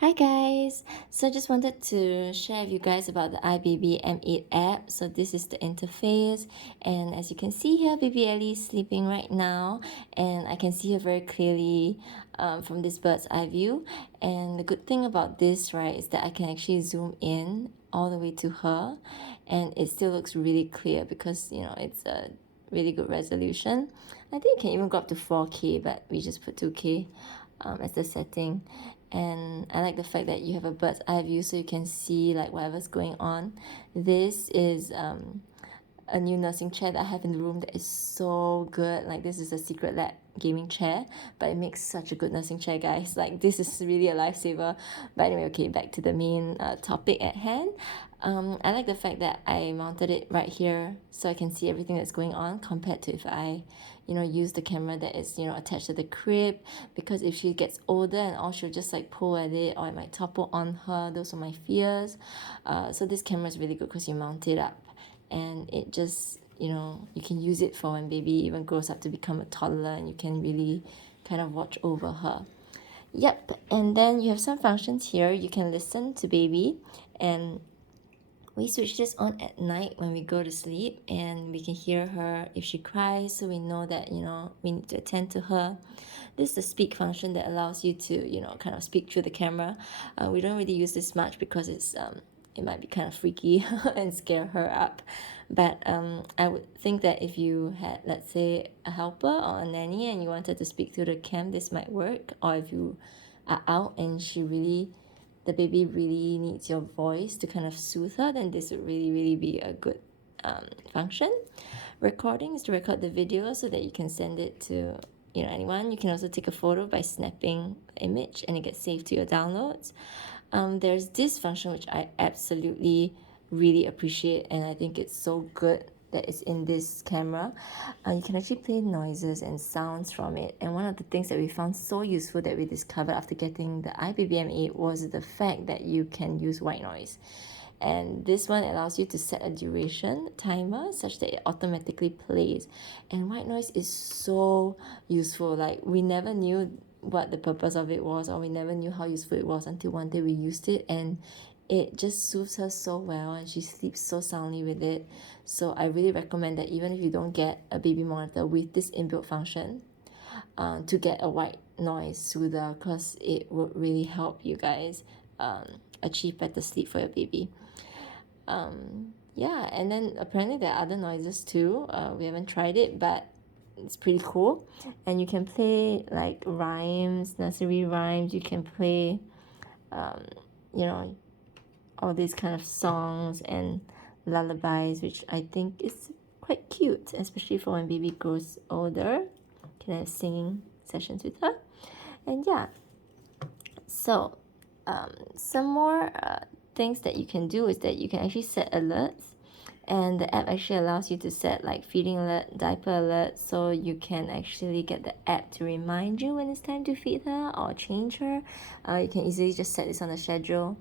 Hi guys! So I just wanted to share with you guys about the ibabym8 app. So this is the interface, and as you can see here, baby Ellie is sleeping right now, and I can see her very clearly from this bird's eye view. And the good thing about this, right, is that I can actually zoom in all the way to her, and it still looks really clear because it's a really good resolution. I think you can even go up to 4K, but we just put 2K as the setting. And I like the fact that you have a bird's eye view so you can see like whatever's going on. This is a new nursing chair that I have in the room that is so good. Like, this is a Secret Lab gaming chair, but it makes such a good nursing chair, guys. Like, this is really a lifesaver. But anyway, okay, back to the main topic at hand. I like the fact that I mounted it right here so I can see everything that's going on compared to if I use the camera that is attached to the crib, because if she gets older and all, she'll just like pull at it or it might topple on her. Those are my fears. So this camera is really good because you mount it up and it just you can use it for when baby even grows up to become a toddler, and you can really kind of watch over her. Yep. And then you have some functions here. You can listen to baby, and we switch this on at night when we go to sleep, and we can hear her if she cries, so we know that we need to attend to her. This is the speak function that allows you to kind of speak through the camera. We don't really use this much because it might be kind of freaky and scare her up. But I would think that if you had, let's say, a helper or a nanny and you wanted to speak through the cam, this might work. Or if you are out and the baby really needs your voice to kind of soothe her, then this would really, really be a good function. Recording is to record the video so that you can send it to anyone. You can also take a photo by snapping the image and it gets saved to your downloads. There's this function which I absolutely really appreciate, and I think it's so good that it's in this camera. You can actually play noises and sounds from it, and one of the things that we found so useful that we discovered after getting the ibabym8 was the fact that you can use white noise. And this one allows you to set a duration timer such that it automatically plays. And white noise is so useful. Like, we never knew what the purpose of it was, or we never knew how useful it was until one day we used it, and it just soothes her so well and she sleeps so soundly with it. So I really recommend that even if you don't get a baby monitor with this inbuilt function, to get a white noise soother, because it would really help you guys achieve better sleep for your baby. Yeah, and then apparently there are other noises too. We haven't tried it, but it's pretty cool. And you can play like rhymes, nursery rhymes. You can play you know all these kind of songs and lullabies, which I think is quite cute, especially for when baby grows older. Can have singing sessions with her. And yeah, so some more things that you can do is that you can actually set alerts, and the app actually allows you to set like feeding alert, diaper alert, so you can actually get the app to remind you when it's time to feed her or change her. You can easily just set this on a schedule.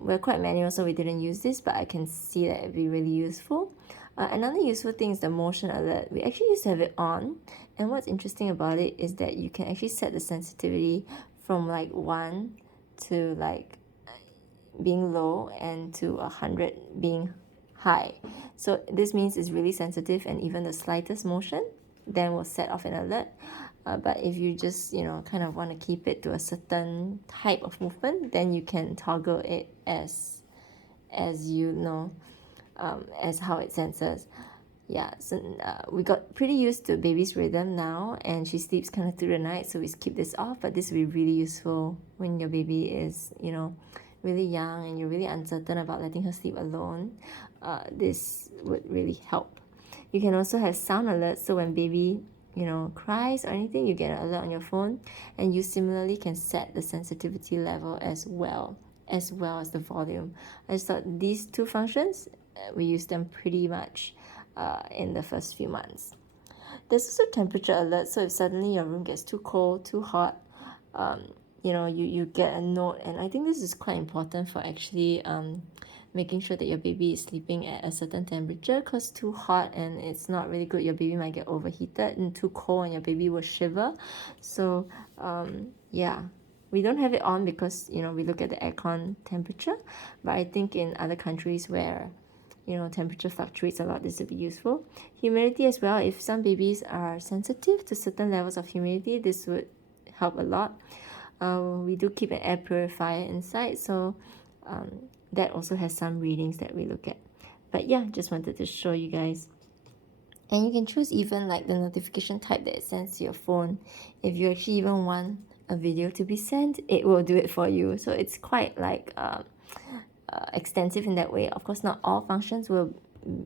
We're quite manual, so we didn't use this, but I can see that it'd be really useful. Another useful thing is the motion alert. We actually used to have it on, and what's interesting about it is that you can actually set the sensitivity from like 1 to like being low and to 100 being high. So this means it's really sensitive, and even the slightest motion then will set off an alert. But if you just kind of want to keep it to a certain type of movement, then you can toggle it as as how it senses. Yeah, so we got pretty used to baby's rhythm now, and she sleeps kind of through the night, so we keep this off. But this will be really useful when your baby is really young and you're really uncertain about letting her sleep alone. This would really help. You can also have sound alerts, so when baby cries or anything, you get an alert on your phone, and you similarly can set the sensitivity level as well as the volume. I just thought these two functions, we use them pretty much in the first few months. There's also temperature alerts, so if suddenly your room gets too cold, too hot, you get a note. And I think this is quite important for actually making sure that your baby is sleeping at a certain temperature, because too hot and it's not really good, your baby might get overheated, and too cold and your baby will shiver. So yeah, We don't have it on because, you know, we look at the aircon temperature, but I think in other countries where, you know, temperature fluctuates a lot, this would be useful. Humidity as well. If some babies are sensitive to certain levels of humidity, this would help a lot. We do keep an air purifier inside, so that also has some readings that we look at. But yeah, just wanted to show you guys. And you can choose even like the notification type that it sends to your phone. If you actually even want a video to be sent, it will do it for you. So it's quite like extensive in that way. Of course, not all functions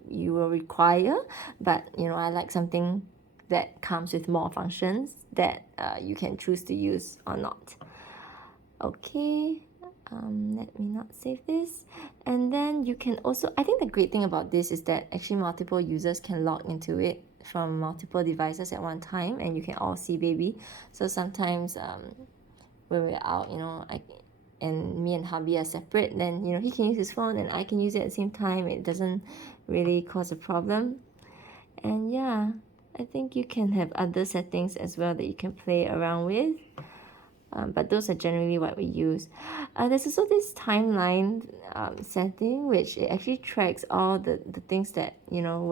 you will require, but you know, I like something that comes with more functions that you can choose to use or not. Okay, let me not save this. And then you can also, I think the great thing about this is that actually multiple users can log into it from multiple devices at one time, and you can all see baby. So sometimes when we're out, you know, and me and hubby are separate, then you know, he can use his phone and I can use it at the same time. It doesn't really cause a problem. And yeah, I think you can have other settings as well that you can play around with. But those are generally what we use. There's also this timeline setting, which it actually tracks all the things that, you know,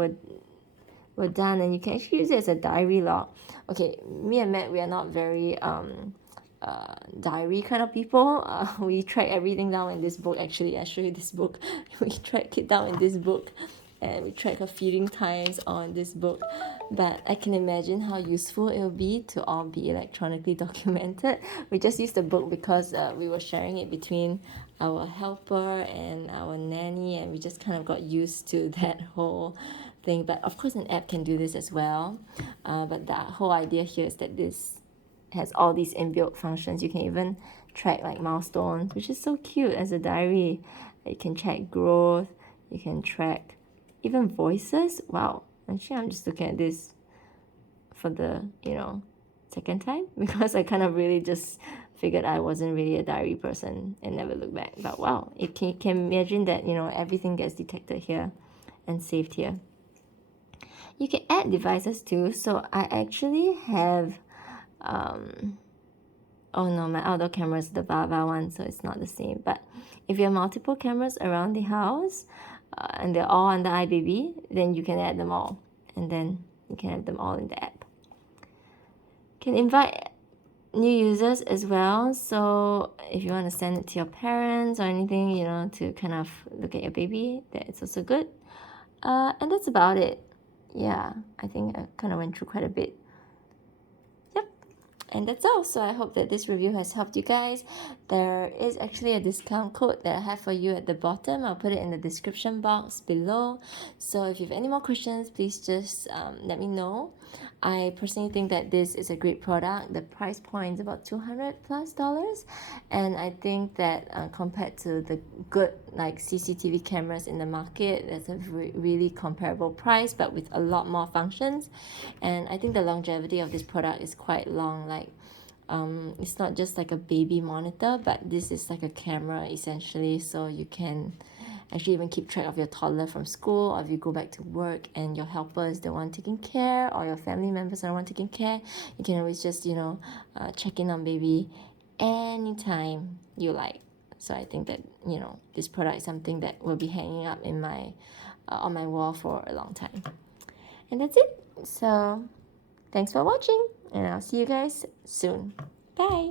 were done, and you can actually use it as a diary log. Okay, me and Matt, we are not very diary kind of people. We track everything down in this book. Actually, I show you this book. We track it down in this book, and we track our feeding times on this book. But I can imagine how useful it will be to all be electronically documented. We just used the book because we were sharing it between our helper and our nanny, and we just kind of got used to that whole thing. But of course, an app can do this as well. But the whole idea here is that this has all these inbuilt functions. You can even track like milestones, which is so cute as a diary. You can check growth. You can track even voices. Wow. Actually, I'm just looking at this for the, you know, second time because I kind of really just figured I wasn't really a diary person and never looked back. But wow, it can imagine that, you know, everything gets detected here and saved here. You can add devices too. So I actually have oh no, my outdoor camera is the Bava one, so it's not the same. But if you have multiple cameras around the house and they're all under iBaby, then you can add them all, and then you can have them all in the app. You can invite new users as well. So if you want to send it to your parents or anything, you know, to kind of look at your baby, that's also good. And that's about it. Yeah, I think I kind of went through quite a bit. And that's all. So I hope that this review has helped you guys. There is actually a discount code that I have for you at the bottom. I'll put it in the description box below. So if you have any more questions, please just let me know. I personally think that this is a great product. The price point is about $200+, and I think that compared to the good like CCTV cameras in the market, that's a really comparable price, but with a lot more functions. And I think the longevity of this product is quite long. Like it's not just like a baby monitor, but this is like a camera essentially, so you can actually even keep track of your toddler from school, or if you go back to work and your helper is the one taking care, or your family members are the one taking care, you can always just, you know, check in on baby anytime you like. So I think that, you know, this product is something that will be hanging up in my on my wall for a long time. And that's it. So thanks for watching, and I'll see you guys soon. Bye.